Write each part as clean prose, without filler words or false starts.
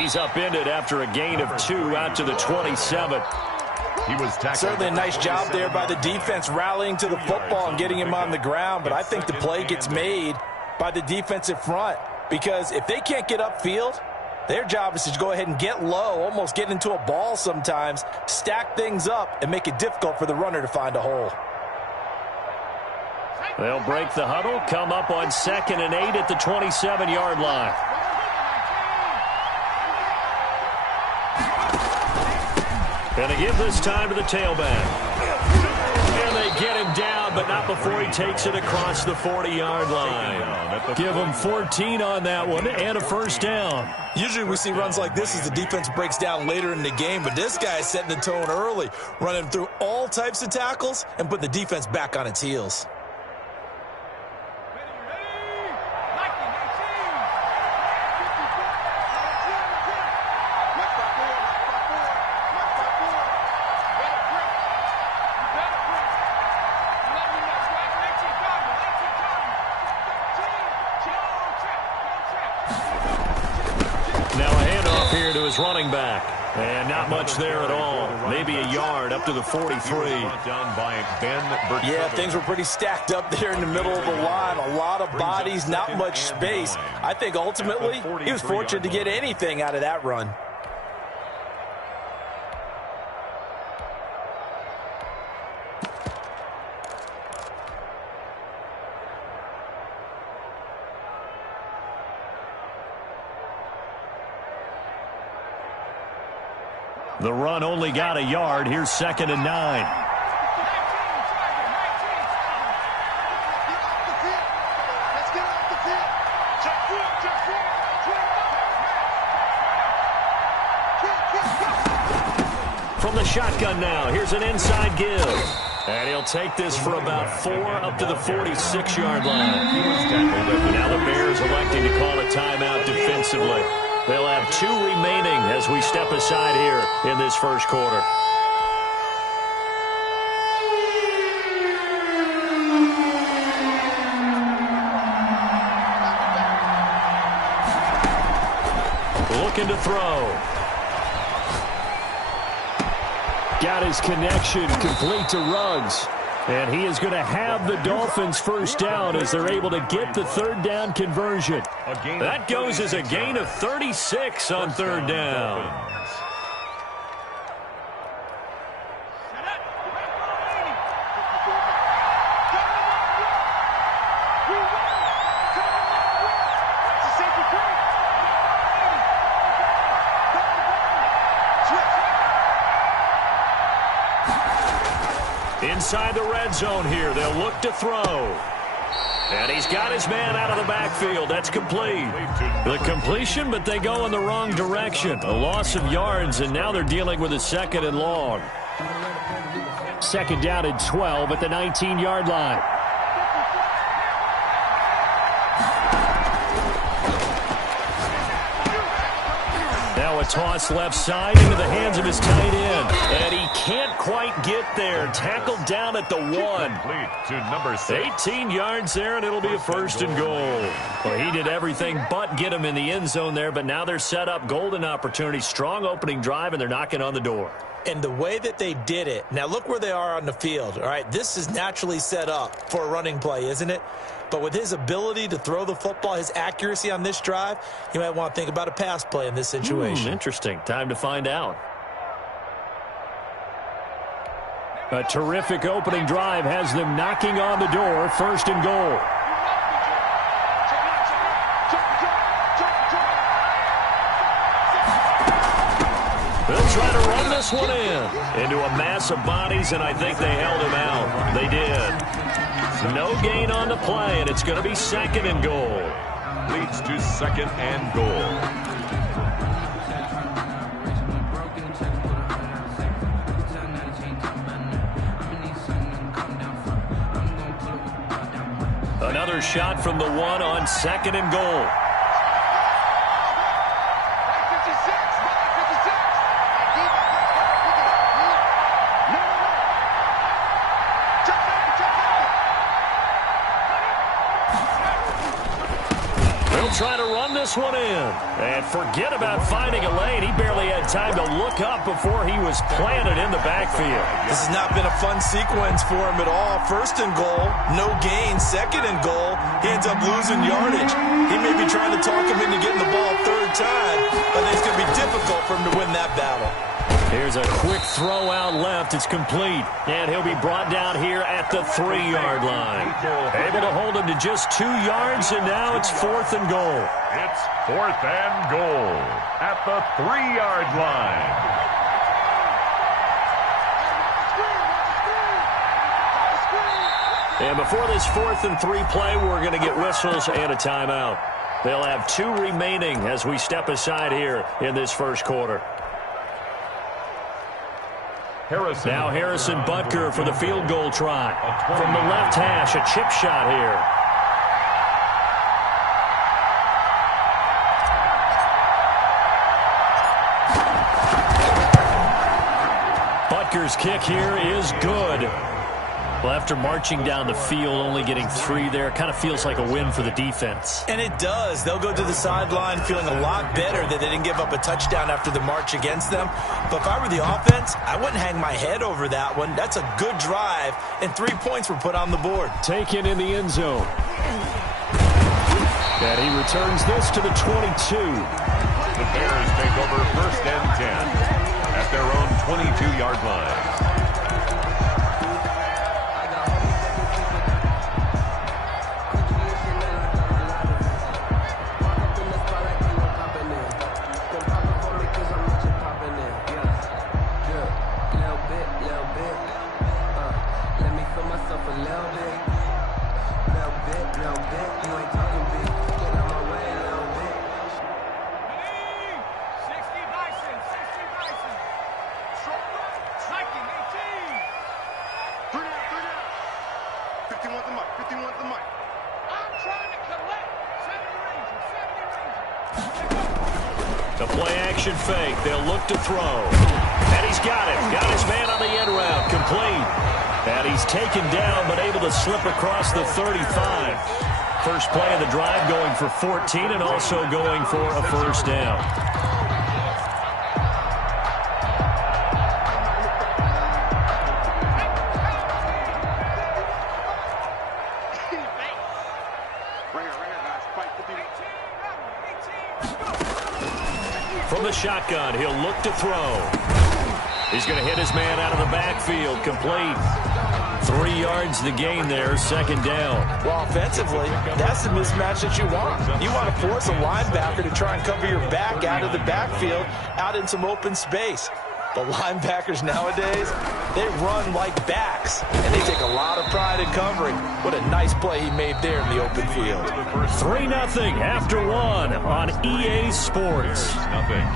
He's upended after a gain of 2 out to the 27. He was certainly a nice job there by the defense rallying to the football and getting him on the ground, but I think the play gets made by the defensive front because if they can't get upfield, their job is to go ahead and get low, almost get into a ball sometimes, stack things up, and make it difficult for the runner to find a hole. They'll break the huddle, come up on 2nd and 8 at the 27-yard line. And they give this time to the tailback. And they get him down, but not before he takes it across the 40-yard line. Give him 14 on that one and a first down. Usually we see runs like this as the defense breaks down later in the game, but this guy is setting the tone early, running through all types of tackles and putting the defense back on its heels. Running back. And not much there at all. Maybe a yard up to the 43. Yeah, things were pretty stacked up there in the middle of the line. A lot of bodies, not much space. I think ultimately he was fortunate to get anything out of that run. The run only got a yard. Here's 2nd and 9. From the shotgun now, here's an inside give. And he'll take this for about 4 up to the 46-yard line. Now the Bears electing to call a timeout defensively. They'll have 2 remaining as we step aside here in this first quarter. Looking to throw. Got his connection complete to Ruggs. And he is going to have the Dolphins first down as they're able to get the 3rd down conversion. That goes as a gain of 36 on 3rd down. Inside the red zone here, they'll look to throw. And he's got his man out of the backfield. That's complete. The completion, but they go in the wrong direction. A loss of yards, and now they're dealing with a 2nd and long. 2nd down and 12 at the 19-yard line. Now a toss left side into the hands of his tight end. And he can't quite get there. Tackled down at the 1. To number 6. 18 yards there, and it'll be a 1st and goal. Well, he did everything but get him in the end zone there, but now they're set up. Golden opportunity, strong opening drive, and they're knocking on the door. And the way that they did it, now look where they are on the field. All right, this is naturally set up for a running play, isn't it? But with his ability to throw the football, his accuracy on this drive, you might want to think about a pass play in this situation. Interesting. Time to find out. A terrific opening drive has them knocking on the door. 1st and goal. They'll try to run this one into a mass of bodies, and I think they held him out. They did. No gain on the play, and it's going to be 2nd and goal. Leads to 2nd and goal. Another shot from the 1 on 2nd and goal. this one in. And forget about finding a lane. He barely had time to look up before he was planted in the backfield. This has not been a fun sequence for him at all. First and goal, no gain. Second and goal, he ends up losing yardage. He may be trying to talk him into getting the ball third time. I think it's going to be difficult for him to win that battle. Here's a quick throw out left. It's complete. And he'll be brought down here at the 3-yard line. Able to hold him to just 2 yards, and now it's 4th and goal. It's 4th and goal at the 3-yard line. And before this 4th and 3 play, we're going to get whistles and a timeout. They'll have 2 remaining as we step aside here in this first quarter. Now Harrison Butker for the field goal try. From the left hash, a chip shot here. Butker's kick here is good. Well, after marching down the field, only getting 3 there, it kind of feels like a win for the defense. And it does. They'll go to the sideline feeling a lot better that they didn't give up a touchdown after the march against them. But if I were the offense, I wouldn't hang my head over that one. That's a good drive, and 3 points were put on the board. Taken in the end zone. And he returns this to the 22. The Bears take over 1st and 10 at their own 22-yard line. The play action fake. They'll look to throw. And he's got it. Got his man on the end route. Complete. And he's taken down but able to slip across the 35. First play of the drive going for 14 and also going for a first down. From the shotgun, he'll look to throw. He's going to hit his man out of the backfield. Complete. 3 yards the gain there, second down. Well, offensively, that's the mismatch that you want. You want to force a linebacker to try and cover your back out of the backfield, out in some open space. The linebackers nowadays, they run like backs, and they take a lot of pride in covering. What a nice play he made there in the open field. 3-0 after 1 on EA Sports. Nothing.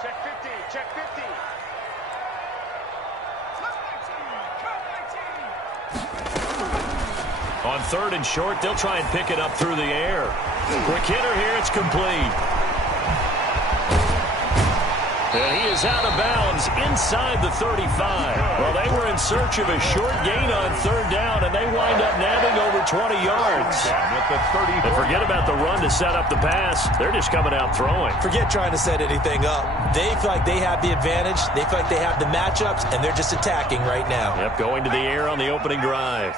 Check 50, check 50. On 3rd and short, they'll try and pick it up through the air. Quick hitter here, it's complete. And he is out of bounds inside the 35. Well, they were in search of a short gain on 3rd down, and they wind up nabbing over 20 yards. And forget about the run to set up the pass. They're just coming out throwing. Forget trying to set anything up. They feel like they have the advantage. They feel like they have the matchups, and they're just attacking right now. Yep, going to the air on the opening drive.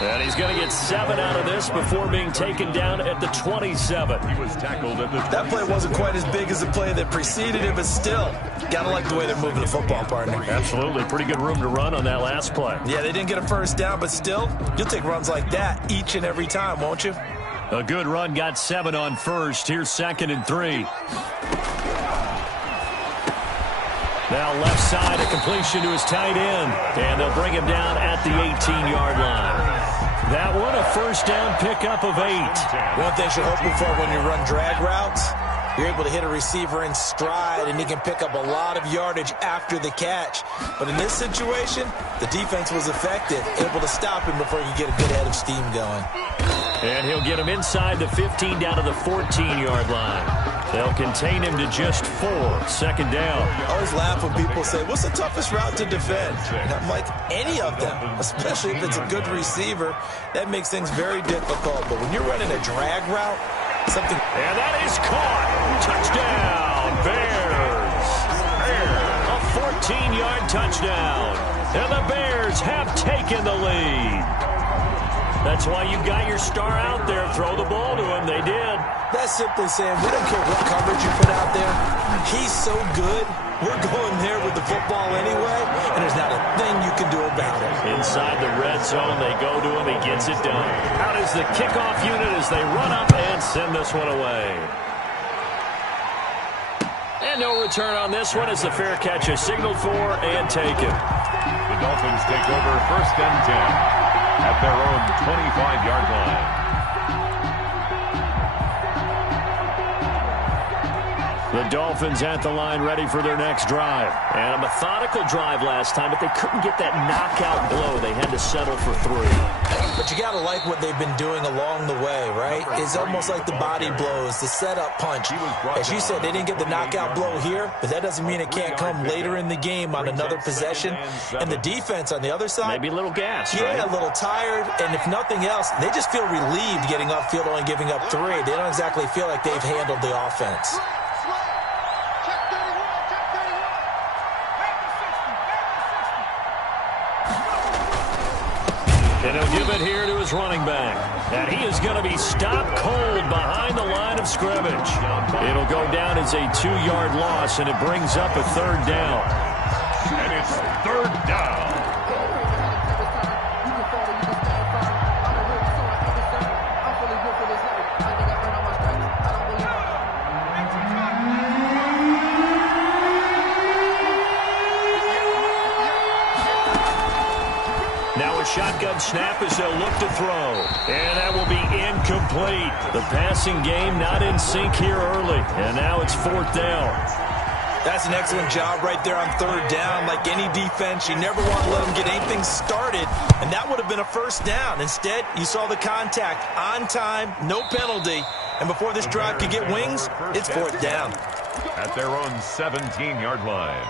And he's going to get 7 out of this before being taken down at the 27. He was tackled at the... That play wasn't quite as big as the play that preceded it, but still, gotta like the way they're moving the football, partner. Absolutely. Pretty good room to run on that last play. Yeah, they didn't get a first down, but still, you'll take runs like that each and every time, won't you? A good run, got 7 on first. Here's 2nd and 3. Now left side, a completion to his tight end. And they'll bring him down at the 18-yard line. That one, a first down pickup of 8. One thing you're hoping for when you run drag routes, you're able to hit a receiver in stride, and he can pick up a lot of yardage after the catch. But in this situation, the defense was effective, able to stop him before you get a good head of steam going. And he'll get him inside the 15 down to the 14-yard line. They'll contain him to just 4. Second down. I always laugh when people say, what's the toughest route to defend? And I'm like, any of them, especially if it's a good receiver. That makes things very difficult. But when you're running a drag route, something... And that is caught. Touchdown, Bears. A 14-yard touchdown. And the Bears have taken the lead. That's why you got your star out there. Throw the ball to him. They did. That's simply saying we don't care what coverage you put out there. He's so good. We're going there with the football anyway, and there's not a thing you can do about it. Inside the red zone, they go to him. He gets it done. Out is the kickoff unit as they run up and send this one away. And no return on this one as the fair catch is signaled for and taken. The Dolphins take over first and 10 at their own 25-yard line. The Dolphins at the line ready for their next drive. And a methodical drive last time, but they couldn't get that knockout blow. They had to settle for 3. But you got to like what they've been doing along the way, right? It's almost like the body blows, the setup punch. As you said, they didn't get the knockout blow here, but that doesn't mean it can't come later in the game on another possession. And the defense on the other side, maybe a little gas, yeah, right? A little tired. And if nothing else, they just feel relieved getting upfield, only giving up 3. They don't exactly feel like they've handled the offense. And he'll give it here to his running back. And he is going to be stopped cold behind the line of scrimmage. It'll go down as a 2-yard loss, and it brings up a 3rd down. And it's 3rd down. Shotgun snap as they'll look to throw. And that will be incomplete. The passing game not in sync here early. And now it's 4th down. That's an excellent job right there on 3rd down. Like any defense, you never want to let them get anything started. And that would have been a 1st down. Instead, you saw the contact on time, no penalty. And before this drive could get wings, it's 4th down. At their own 17-yard line.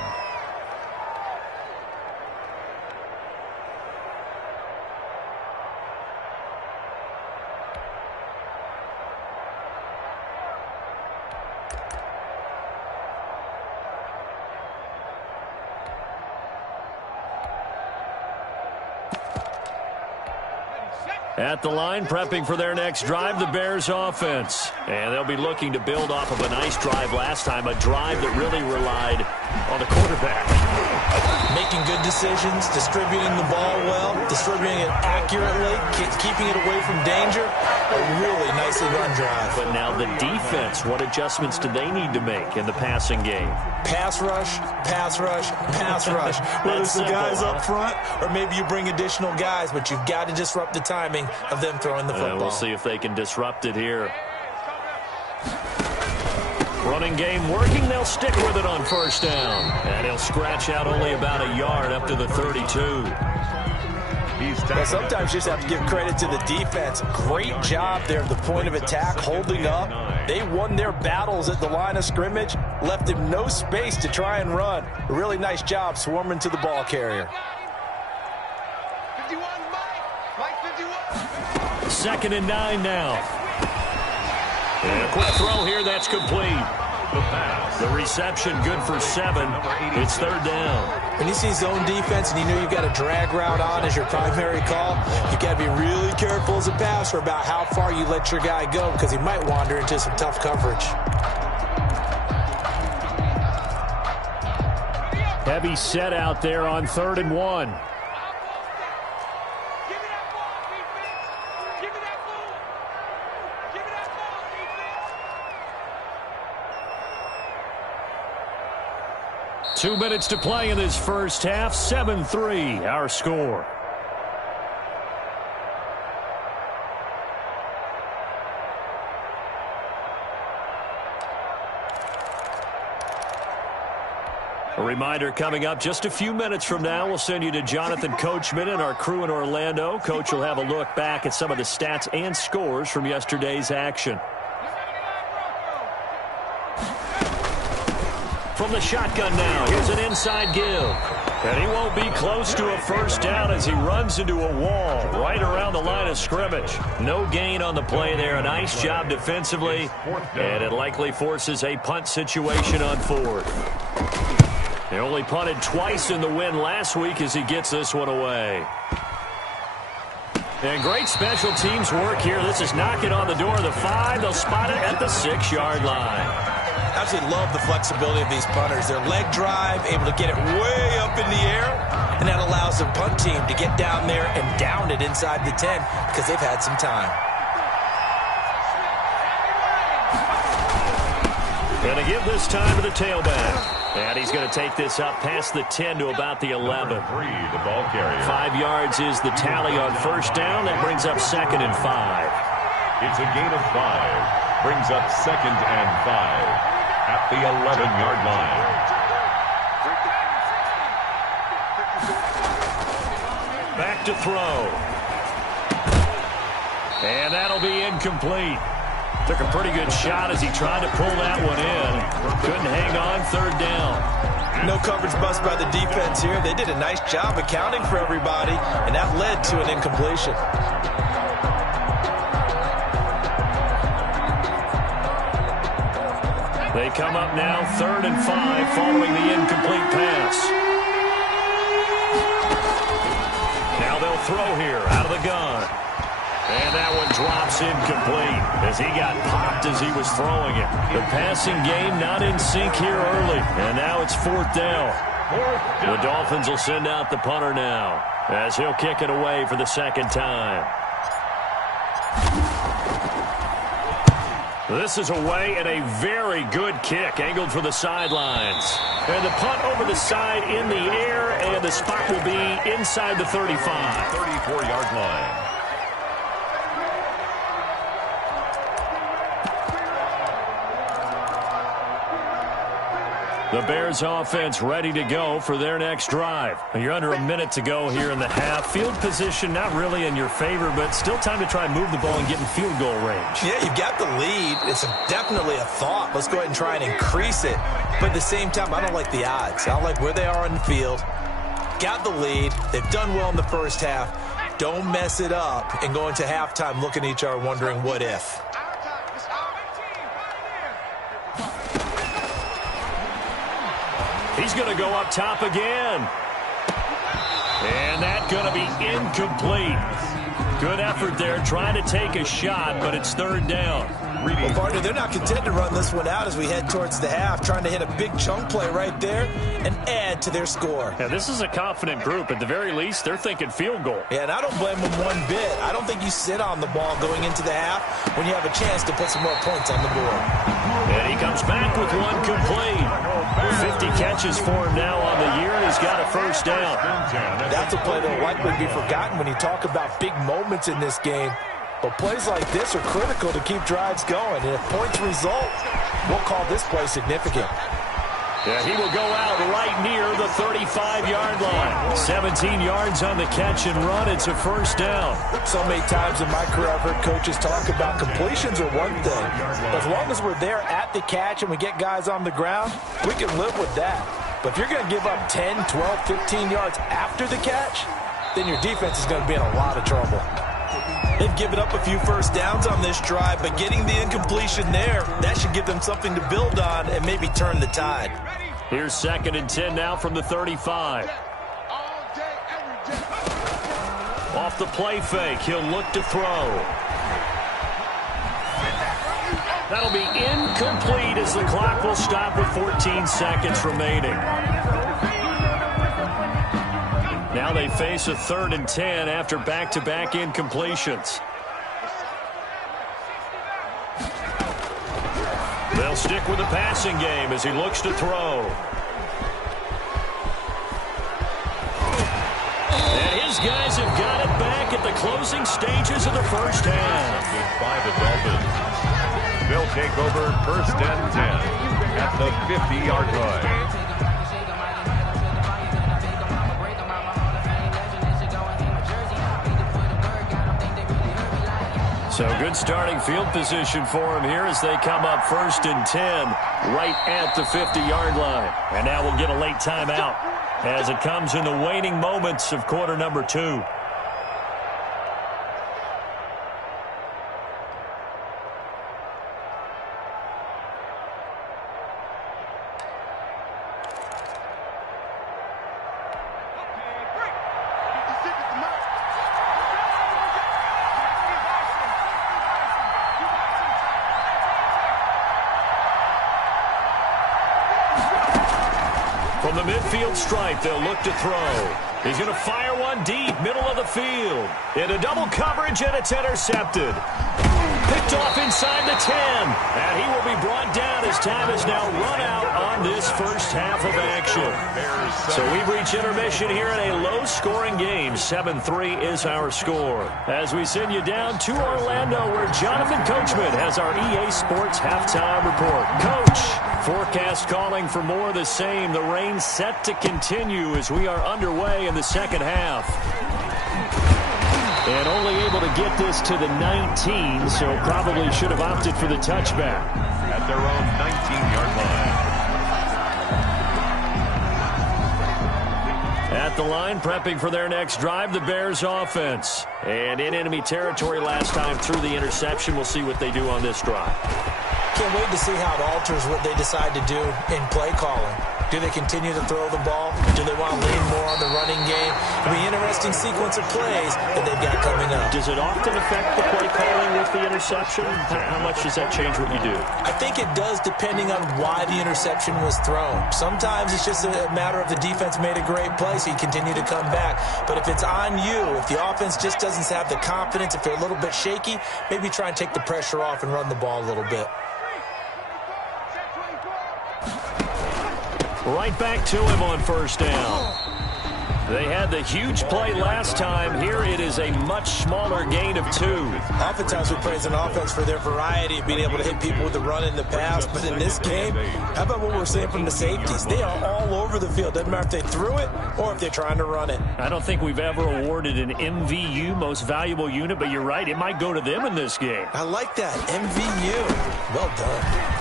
At the line, prepping for their next drive, the Bears offense. And they'll be looking to build off of a nice drive last time, a drive that really relied on the quarterback. Making good decisions, distributing the ball well, distributing it accurately, keeping it away from danger. A really nicely run drive. But now the defense, what adjustments do they need to make in the passing game? Pass rush, pass rush, pass rush. Whether it's the guys up front or maybe you bring additional guys, but you've got to disrupt the timing of them throwing the football. We'll see if they can disrupt it here. Running game working, they'll stick with it on 1st down. And he'll scratch out only about a yard up to the 32. Well, sometimes you just have to give credit to the defense. Great job there at the point of attack, holding up. They won their battles at the line of scrimmage, left him no space to try and run. A really nice job swarming to the ball carrier. 51, Mike 51. 2nd and 9 now. And a quick throw here, that's complete. The reception good for 7. It's 3rd down. When you see zone defense and you know you've got a drag route on as your primary call, you've got to be really careful as a passer about how far you let your guy go because he might wander into some tough coverage. Heavy set out there on 3rd and 1. 2 minutes to play in this first half. 7-3, our score. A reminder coming up just a few minutes from now, we'll send you to Jonathan Coachman and our crew in Orlando. Coach will have a look back at some of the stats and scores from yesterday's action. From the shotgun now, here's an inside give. And he won't be close to a first down as he runs into a wall right around the line of scrimmage. No gain on the play there. A nice job defensively. And it likely forces a punt situation on fourth. He only punted twice in the win last week as he gets this one away. And great special teams work here. This is knocking on the door of the 5. They'll spot it at the 6-yard line. Absolutely love the flexibility of these punters. Their leg drive, able to get it way up in the air, and that allows the punt team to get down there and down it inside the 10 because they've had some time. Going to give this time to the tailback. And he's going to take this up past the 10 to about the 11. 5 yards is the tally on first down. That brings up 2nd and 5. It's a gain of 5. Brings up 2nd and 5 at the 11-yard line. Back to throw. And that'll be incomplete. Took a pretty good shot as he tried to pull that one in. Couldn't hang on, 3rd down. No coverage bust by the defense here. They did a nice job accounting for everybody, and that led to an incompletion. They come up now 3rd and 5 following the incomplete pass. Now they'll throw here out of the gun. And that one drops incomplete as he got popped as he was throwing it. The passing game not in sync here early. And now it's 4th down. The Dolphins will send out the punter now as he'll kick it away for the 2nd time. This is away and a very good kick angled for the sidelines. And the punt over the side in the air, and the spot will be inside the 35. 34-yard line. The Bears offense ready to go for their next drive. You're under a minute to go here in the half. Field position not really in your favor, but still time to try and move the ball and get in field goal range. Yeah, you've got the lead. It's definitely a thought. Let's go ahead and try and increase it. But at the same time, I don't like the odds. I don't like where they are on the field. Got the lead. They've done well in the first half. Don't mess it up and go into halftime looking at each other wondering what if. He's going to go up top again. And that's going to be incomplete. Good effort there trying to take a shot, but it's 3rd down. Well, partner, they're not content to run this one out as we head towards the half, trying to hit a big chunk play right there and add to their score. Yeah, this is a confident group. At the very least, they're thinking field goal. Yeah, and I don't blame them one bit. I don't think you sit on the ball going into the half when you have a chance to put some more points on the board. And he comes back with one complete. 50 catches for him now on the year, and he's got a first down. That's a play that will likely be forgotten when you talk about big moments in this game. But plays like this are critical to keep drives going. And if points result, we'll call this play significant. Yeah, he will go out right near the 35-yard line. 17 yards on the catch and run. It's a first down. So many times in my career I've heard coaches talk about completions are one thing. But as long as we're there at the catch and we get guys on the ground, we can live with that. But if you're going to give up 10, 12, 15 yards after the catch, then your defense is going to be in a lot of trouble. They've given up a few first downs on this drive, but getting the incompletion there, that should give them something to build on and maybe turn the tide. Here's 2nd and 10 now from the 35. Off the play fake, he'll look to throw. That'll be incomplete as the clock will stop with 14 seconds remaining. Now they face a 3rd and 10 after back-to-back incompletions. They'll stick with the passing game as he looks to throw. And his guys have got it back at the closing stages of the first half. By the Dolphins. They'll take over 1st and 10 at the 50-yard line. So good starting field position for him here as they come up 1st and 10 right at the 50-yard line. And now we'll get a late timeout as it comes in the waning moments of quarter number 2. From the midfield stripe, they'll look to throw. He's going to fire one deep, middle of the field. Into double coverage, and it's intercepted. Picked off inside the 10. And he will be brought down as time is now run out on this first half of action. So we've reached intermission here in a low-scoring game. 7-3 is our score. As we send you down to Orlando, where Jonathan Coachman has our EA Sports halftime report. Coach, forecast calling for more of the same. The rain set to continue as we are underway in the second half. And only able to get this to the 19, so probably should have opted for the touchback. At their own 19-yard line. At the line, prepping for their next drive, the Bears offense. And in enemy territory last time through the interception. We'll see what they do on this drive. Can't wait to see how it alters what they decide to do in play calling. Do they continue to throw the ball? Do they want to lean more on the running game? It'll be an interesting sequence of plays that they've got coming up. Does it often affect the play calling with the interception? How much does that change what you do? I think it does, depending on why the interception was thrown. Sometimes it's just a matter of the defense made a great play, so you continue to come back. But if it's on you, if the offense just doesn't have the confidence, if they're a little bit shaky, maybe try and take the pressure off and run the ball a little bit. Right back to him on first down. They had the huge play last time. Here it is a much smaller gain of 2. Oftentimes we praise an offense for their variety of being able to hit people with the run and the pass. But in this game, how about what we're seeing from the safeties? They are all over the field. Doesn't matter if they threw it or if they're trying to run it. I don't think we've ever awarded an MVU, most valuable unit, but you're right. It might go to them in this game. I like that. MVU. Well done.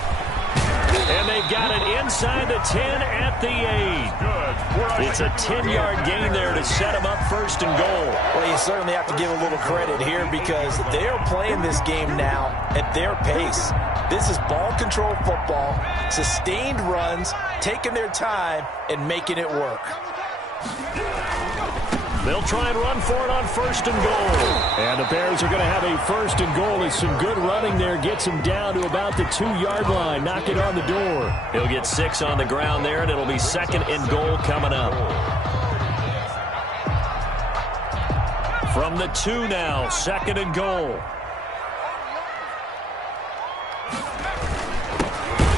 And they've got it inside the 10 at the 8. It's a 10-yard gain there to set them up 1st and goal. Well, you certainly have to give a little credit here because they are playing this game now at their pace. This is ball control football, sustained runs, taking their time, and making it work. They'll try and run for it on 1st and goal. And the Bears are going to have a 1st and goal. As some good running there gets him down to about the 2-yard line, knocking on the door. He'll get 6 on the ground there, and it'll be 2nd and goal coming up. From the 2 now, 2nd and goal.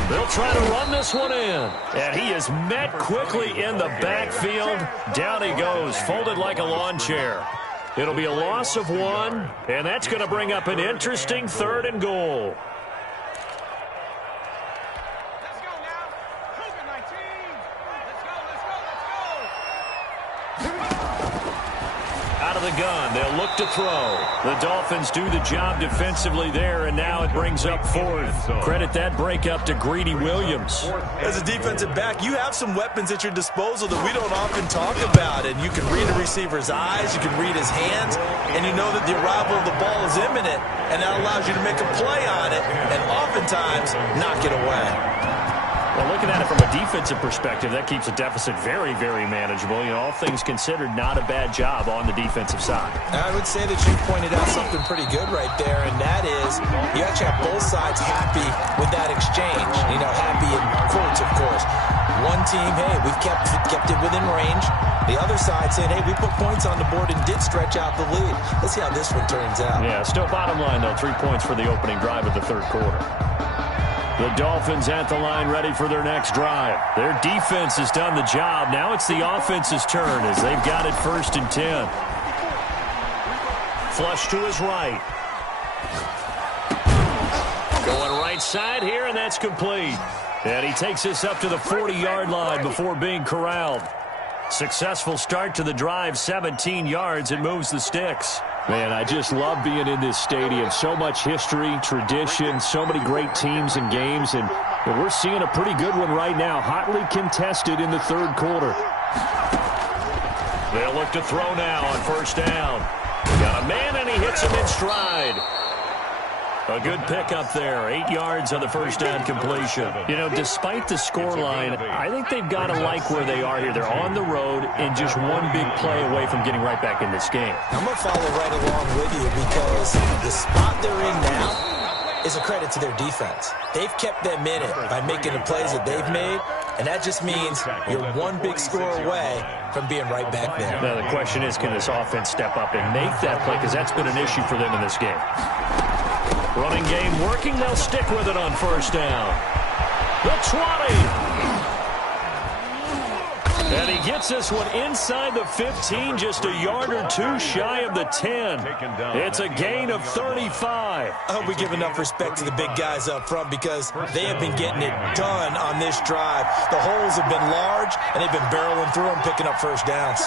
They'll try to run this one in. And he is met quickly in the backfield. Down he goes, folded like a lawn chair. It'll be a loss of 1, and that's going to bring up an interesting 3rd and goal. Let's go now. COVID-19. Let's go. Out of the gun, they'll look to throw. The Dolphins do the job defensively there, and now it brings up 4th. Credit that break up to Greedy Williams. As a defensive back, you have some weapons at your disposal that we don't often talk about. And you can read a receiver's eyes, you can read his hands, and you know that the arrival of the ball is imminent, and that allows you to make a play on it and oftentimes knock it away. Well, looking at it from a defensive perspective, that keeps a deficit very, very manageable. You know, all things considered, not a bad job on the defensive side. I would say that you pointed out something pretty good right there, and that is you actually have both sides happy with that exchange. You know, happy in quotes, of course. One team, hey, we've kept it within range. The other side saying, hey, we put points on the board and did stretch out the lead. Let's see how this one turns out. Yeah, still bottom line, though, 3 points for the opening drive of the 3rd quarter. The Dolphins at the line ready for their next drive. Their defense has done the job. Now it's the offense's turn as they've got it 1st and 10. Flush to his right. Going right side here, and that's complete. And he takes this up to the 40-yard line before being corralled. Successful start to the drive, 17 yards, and moves the sticks. Man, I just love being in this stadium. So much history, tradition, so many great teams and games, and we're seeing a pretty good one right now, hotly contested in the third quarter. They'll look to throw now on first down. Got a man, and he hits him in stride. A good pickup there, 8 yards on the first down completion. You know, despite the scoreline, I think they've got to like where they are here. They're on the road and just one big play away from getting right back in this game. I'm going to follow right along with you because the spot they're in now is a credit to their defense. They've kept them in it by making the plays that they've made, and that just means you're one big score away from being right back there. Now, the question is, can this offense step up and make that play? Because that's been an issue for them in this game. Running game working. They'll stick with it on first down. The 20. And he gets this one inside the 15, just a yard or two shy of the 10. It's a gain of 35. I hope we give enough respect to the big guys up front because they have been getting it done on this drive. The holes have been large, and they've been barreling through them, picking up first downs.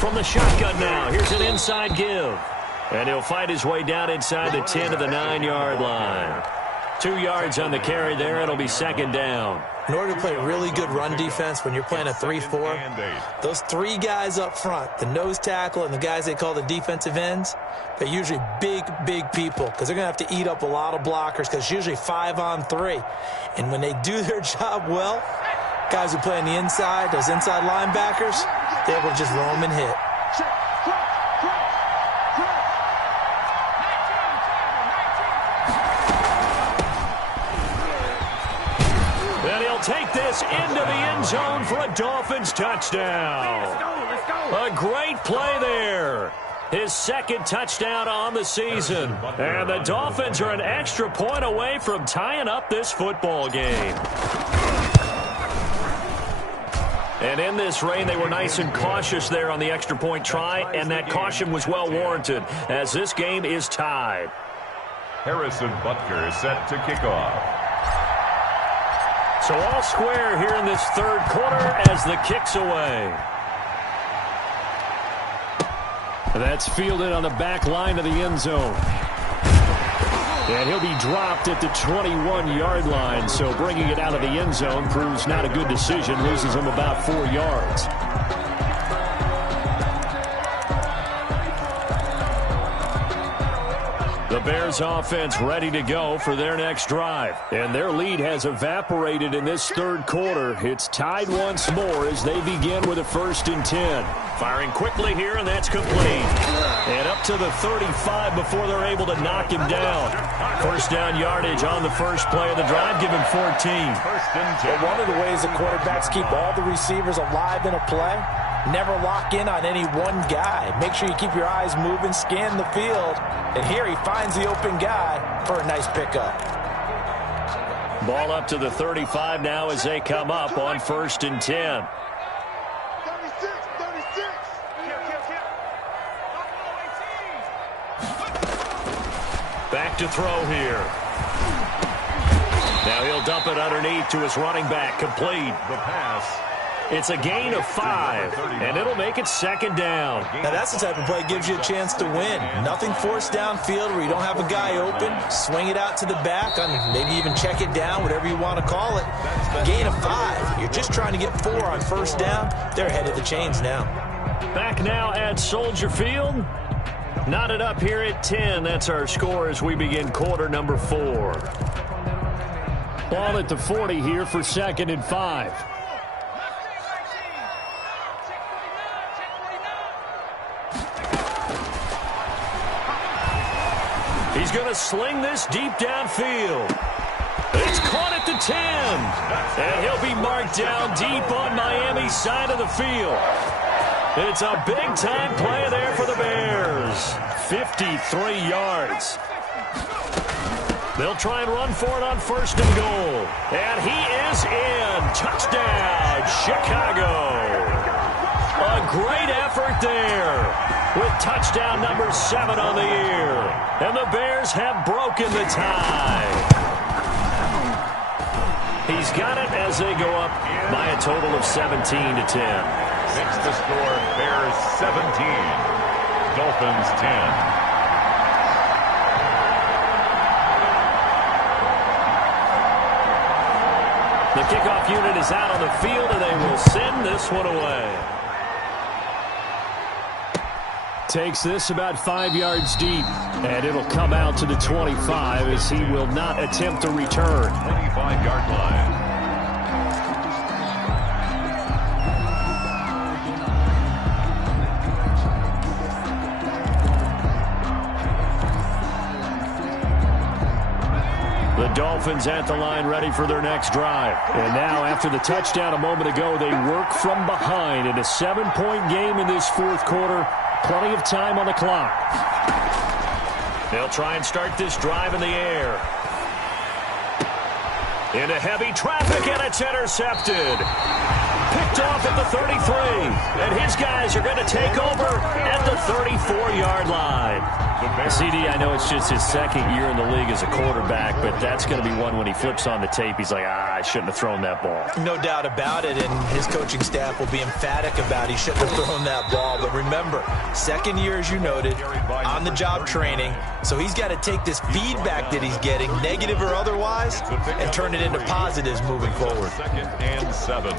From the shotgun now, here's an inside give. And he'll fight his way down inside the 10 to the 9-yard line. 2 yards on the carry there. It'll be second down. In order to play really good run defense when you're playing a 3-4, those 3 guys up front, the nose tackle and the guys they call the defensive ends, they're usually big, big people because they're going to have to eat up a lot of blockers because it's usually 5-on-3. And when they do their job well, guys who play on the inside, those inside linebackers, they're able to just roam and hit. And he'll take this into the end zone for a Dolphins touchdown. A great play there. His second touchdown on the season. And the Dolphins are an extra point away from tying up this football game. And in this rain, they were nice and cautious there on the extra point try, and that caution was well warranted as this game is tied. Harrison Butker set to kick off. So all square here in this third quarter as the kick's away. That's fielded on the back line of the end zone. And he'll be dropped at the 21-yard line, so bringing it out of the end zone proves not a good decision, loses him about 4 yards. The Bears offense ready to go for their next drive. And their lead has evaporated in this third quarter. It's tied once more as they begin with a 1st and 10. Firing quickly here, and that's complete. And up to the 35 before they're able to knock him down. First down yardage on the first play of the drive. Give him 14. Well, one of the ways the quarterbacks keep all the receivers alive in a play, never lock in on any one guy. Make sure you keep your eyes moving, scan the field. And here he finds the open guy for a nice pickup. Ball up to the 35 now as they come up on 1st and 10. Back to throw here. Now he'll dump it underneath to his running back. Complete. The pass. It's a gain of 5, and it'll make it 2nd down. Now that's the type of play that gives you a chance to win. Nothing forced downfield where you don't have a guy open. Swing it out to the back, maybe even check it down, whatever you want to call it. Gain of 5. You're just trying to get 4 on first down. They're ahead of the chains now. Back now at Soldier Field. Knotted up here at 10. That's our score as we begin quarter number 4. Ball at the 40 here for 2nd and 5. He's going to sling this deep downfield. It's caught at the 10. And he'll be marked down deep on Miami's side of the field. It's a big-time play there for the Bears. 53 yards. They'll try and run for it on 1st and goal. And he is in. Touchdown, Chicago. A great effort there with touchdown number 7 on the year. And the Bears have broken the tie. He's got it as they go up by a total of 17-10. Makes the score Bears 17, Dolphins 10. The kickoff unit is out on the field, and they will send this one away. Takes this about 5 yards deep, and it'll come out to the 25 as he will not attempt to return. 25-yard line. The Dolphins at the line ready for their next drive. And now after the touchdown a moment ago, they work from behind in a 7-point game in this fourth quarter. Plenty of time on the clock. They'll try and start this drive in the air. Into heavy traffic, and it's intercepted. Picked off at the 33. And his guys are going to take over at the 34-yard line. CD, I know it's just his second year in the league as a quarterback, but that's going to be one when he flips on the tape. He's like, I shouldn't have thrown that ball. No doubt about it, and his coaching staff will be emphatic about he shouldn't have thrown that ball. But remember, second year, as you noted, on-the-job training, so he's got to take this feedback that he's getting, negative or otherwise, and turn it into positives moving forward. 2nd and 7.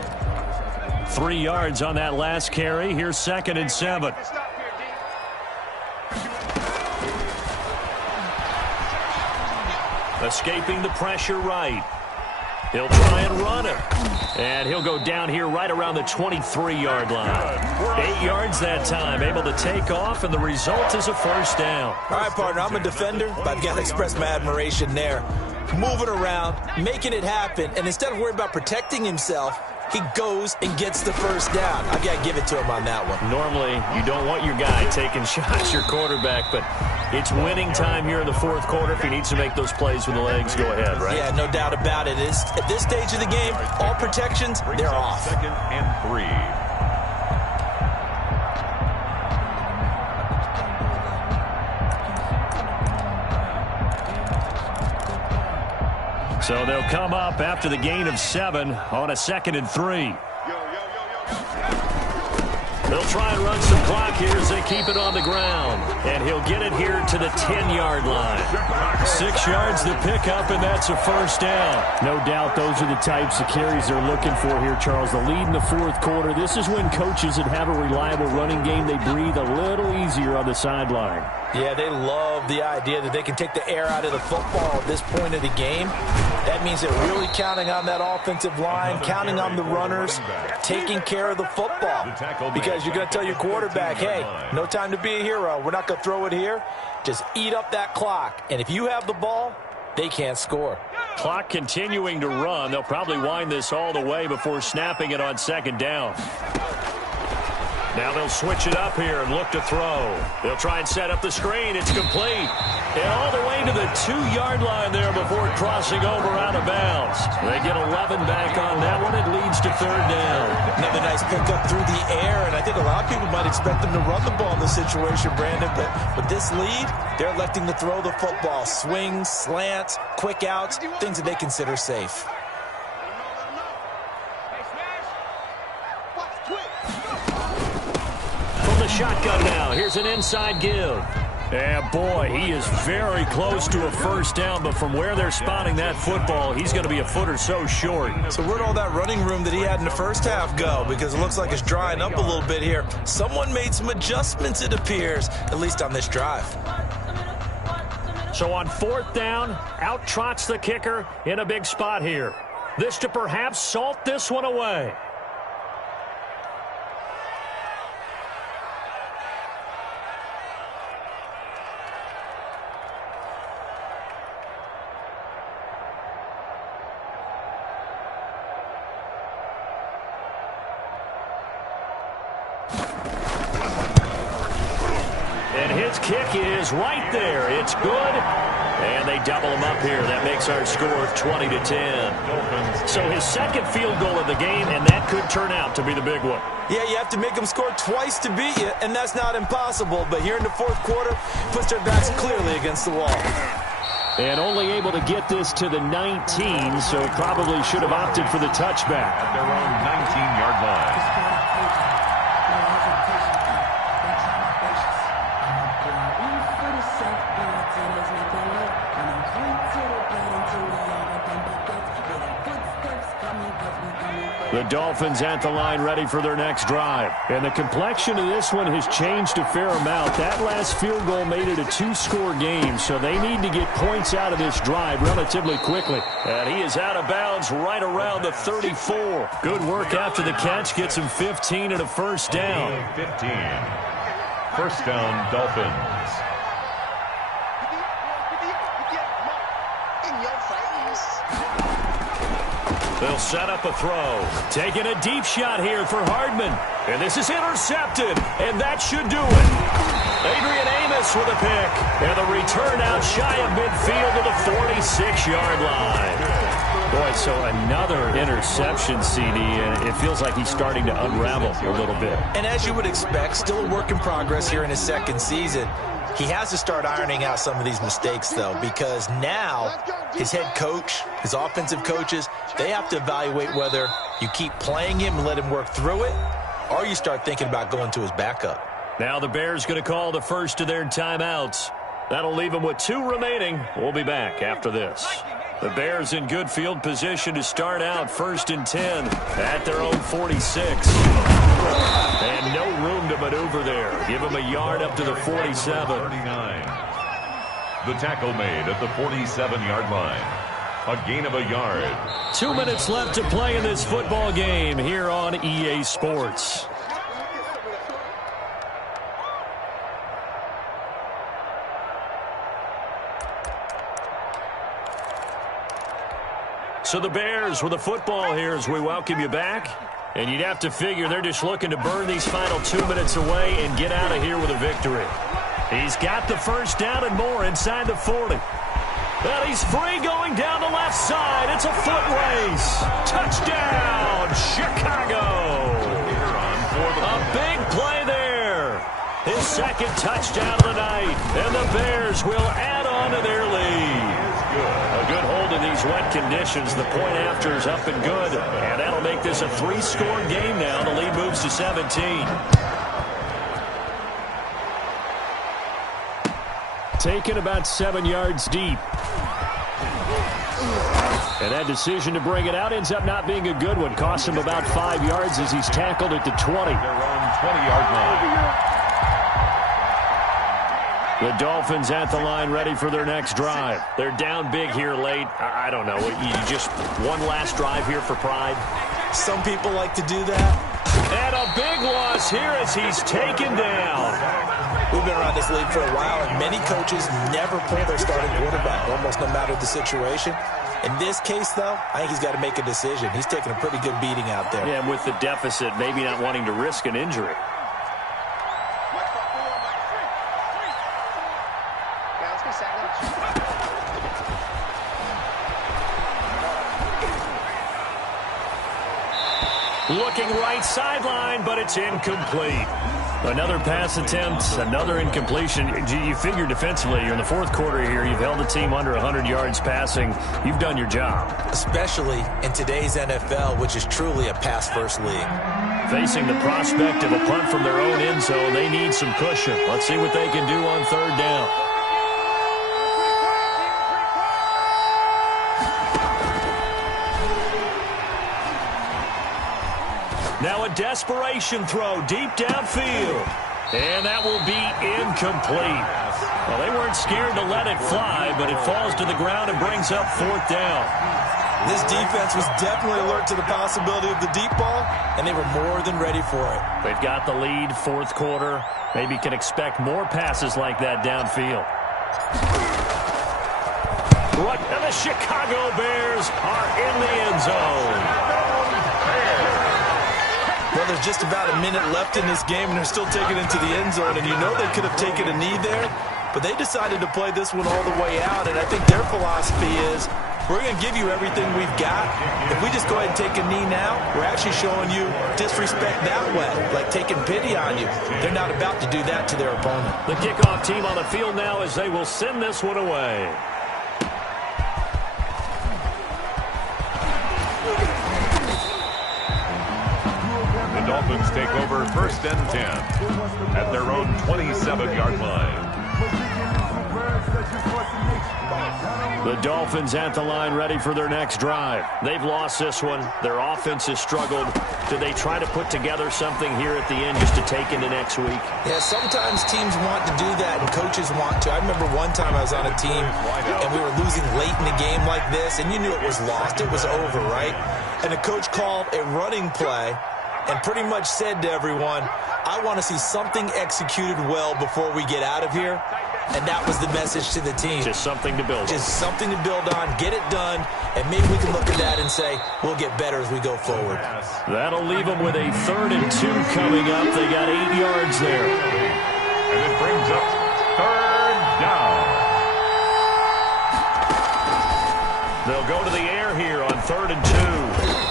3 yards on that last carry. Here's 2nd and 7. Escaping the pressure right. He'll try and run it. And he'll go down here right around the 23-yard line. 8 yards that time, able to take off, and the result is a first down. All right, partner, I'm a defender, but I've got to express my admiration there. Moving around, making it happen, and instead of worrying about protecting himself, he goes and gets the first down. I've got to give it to him on that one. Normally, you don't want your guy taking shots, your quarterback, but it's winning time here in the fourth quarter. If he needs to make those plays with the legs, go ahead, right? Yeah, no doubt about it. At this stage of the game, all protections, they're off. 2nd and 3. So they'll come up after the gain of 7 on a 2nd and 3. They'll try and run some clock here as they keep it on the ground. And he'll get it here to the 10-yard line. 6 yards to pick up, and that's a first down. No doubt those are the types of carries they're looking for here, Charles. The lead in the fourth quarter. This is when coaches that have a reliable running game, they breathe a little easier on the sideline. Yeah, they love the idea that they can take the air out of the football at this point of the game. That means they're really counting on that offensive line, counting on the runners, taking care of the football. Because you're going to tell your quarterback, hey, no time to be a hero. We're not going to throw it here. Just eat up that clock. And if you have the ball, they can't score. Clock continuing to run. They'll probably wind this all the way before snapping it on 2nd down. Now they'll switch it up here and look to throw. They'll try and set up the screen. It's complete. And all the way to the 2-yard line there before crossing over out of bounds. They get 11 back on that one. It leads to 3rd down. Another nice pickup through the air, and I think a lot of people might expect them to run the ball in this situation, Brandon. But with this lead, they're electing to throw the football. Swings, slants, quick outs, things that they consider safe. Shotgun now. Here's an inside give. And boy, he is very close to a first down, but from where they're spotting that football, he's going to be a foot or so short. So where'd all that running room that he had in the first half go? Because it looks like it's drying up a little bit here. Someone made some adjustments, it appears, at least on this drive. So on 4th down, out trots the kicker in a big spot here. This to perhaps salt this one away. Kick is right there. It's good. And they double him up here. That makes our score 20-10. So his 2nd field goal of the game, and that could turn out to be the big one. Yeah, you have to make them score twice to beat you, and that's not impossible. But here in the fourth quarter, puts their backs clearly against the wall. And only able to get this to the 19, so probably should have opted for the touchback. At their own 19-yard line. The Dolphins at the line ready for their next drive. And the complexion of this one has changed a fair amount. That last field goal made it a two-score game, so they need to get points out of this drive relatively quickly. And he is out of bounds right around the 34. Good work after the catch. Gets him 15 and a first down. 15. First down, Dolphins. They'll set up a throw. Taking a deep shot here for Hardman. And this is intercepted. And that should do it. Adrian Amos with a pick. And the return out shy of midfield to the 46-yard line. Boy, so another interception, CD, and it feels like he's starting to unravel a little bit. And as you would expect, still a work in progress here in his second season. He has to start ironing out some of these mistakes, though, because now his head coach, his offensive coaches, they have to evaluate whether you keep playing him and let him work through it, or you start thinking about going to his backup. Now the Bears going to call the first of their timeouts. That'll leave them with 2 remaining. We'll be back after this. The Bears in good field position to start out 1st and 10 at their own 46. And no room to maneuver there. Give them a yard up to the 47. 39. The tackle made at the 47-yard line. A gain of a yard. 2 minutes left to play in this football game here on EA Sports. So the Bears with the football here as we welcome you back. And you'd have to figure they're just looking to burn these final 2 minutes away and get out of here with a victory. He's got the first down and more inside the 40. And he's free going down the left side. It's a foot race. Touchdown, Chicago. A big play there. His second touchdown of the night. And the Bears will add on to their lead. A good hold in these wet conditions. The point after is up and good. And that'll make this a 3-score game now. The lead moves to 17. Taken about 7 yards deep. And that decision to bring it out ends up not being a good one. Costs him about 5 yards as he's tackled at the 20. Their own 20-yard line. The Dolphins at the line ready for their next drive. They're down big here late. I don't know. You just one last drive here for pride? Some people like to do that. And a big loss here as he's taken down. We've been around this league for a while, and many coaches never pull their starting quarterback, almost no matter the situation. In this case, though, I think he's got to make a decision. He's taking a pretty good beating out there. Yeah, with the deficit, maybe not wanting to risk an injury. Looking right sideline, but it's incomplete. Another pass attempt, another incompletion. You figure defensively, you're in the fourth quarter here. You've held the team under 100 yards passing. You've done your job. Especially in today's NFL, which is truly a pass-first league. Facing the prospect of a punt from their own end zone, they need some cushion. Let's see what they can do on 3rd down. Now a desperation throw deep downfield. And that will be incomplete. Well, they weren't scared to let it fly, but it falls to the ground and brings up 4th down. This defense was definitely alert to the possibility of the deep ball, and they were more than ready for it. They've got the lead, 4th quarter. Maybe can expect more passes like that downfield. And the Chicago Bears are in the end zone. Well, there's just about a minute left in this game, and they're still taking it into the end zone. And you know they could have taken a knee there, but they decided to play this one all the way out. And I think their philosophy is, we're going to give you everything we've got. If we just go ahead and take a knee now, we're actually showing you disrespect that way, like taking pity on you. They're not about to do that to their opponent. The kickoff team on the field now as they will send this one away. Dolphins take over 1st and 10 at their own 27-yard line. The Dolphins at the line, ready for their next drive. They've lost this one. Their offense has struggled. Do they try to put together something here at the end just to take into next week? Yeah, sometimes teams want to do that and coaches want to. I remember one time I was on a team and we were losing late in a game like this, and you knew it was lost. It was over, right? And the coach called a running play and pretty much said to everyone, I want to see something executed well before we get out of here. And that was the message to the team. Just something to build on. Just something to build on, get it done, and maybe we can look at that and say, we'll get better as we go forward. That'll leave them with a 3rd and 2 coming up. They got 8 yards there. And it brings up 3rd down. They'll go to the air here on 3rd and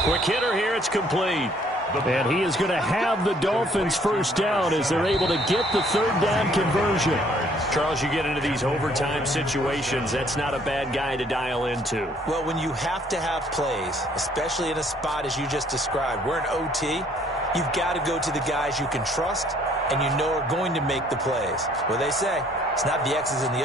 2. Quick hitter here, it's complete. And he is going to have the Dolphins first down as they're able to get the 3rd down conversion. Charles, you get into these overtime situations, that's not a bad guy to dial into. Well, when you have to have plays, especially in a spot as you just described, we're in OT, you've got to go to the guys you can trust and you know are going to make the plays. Well, they say it's not the X's and the O's.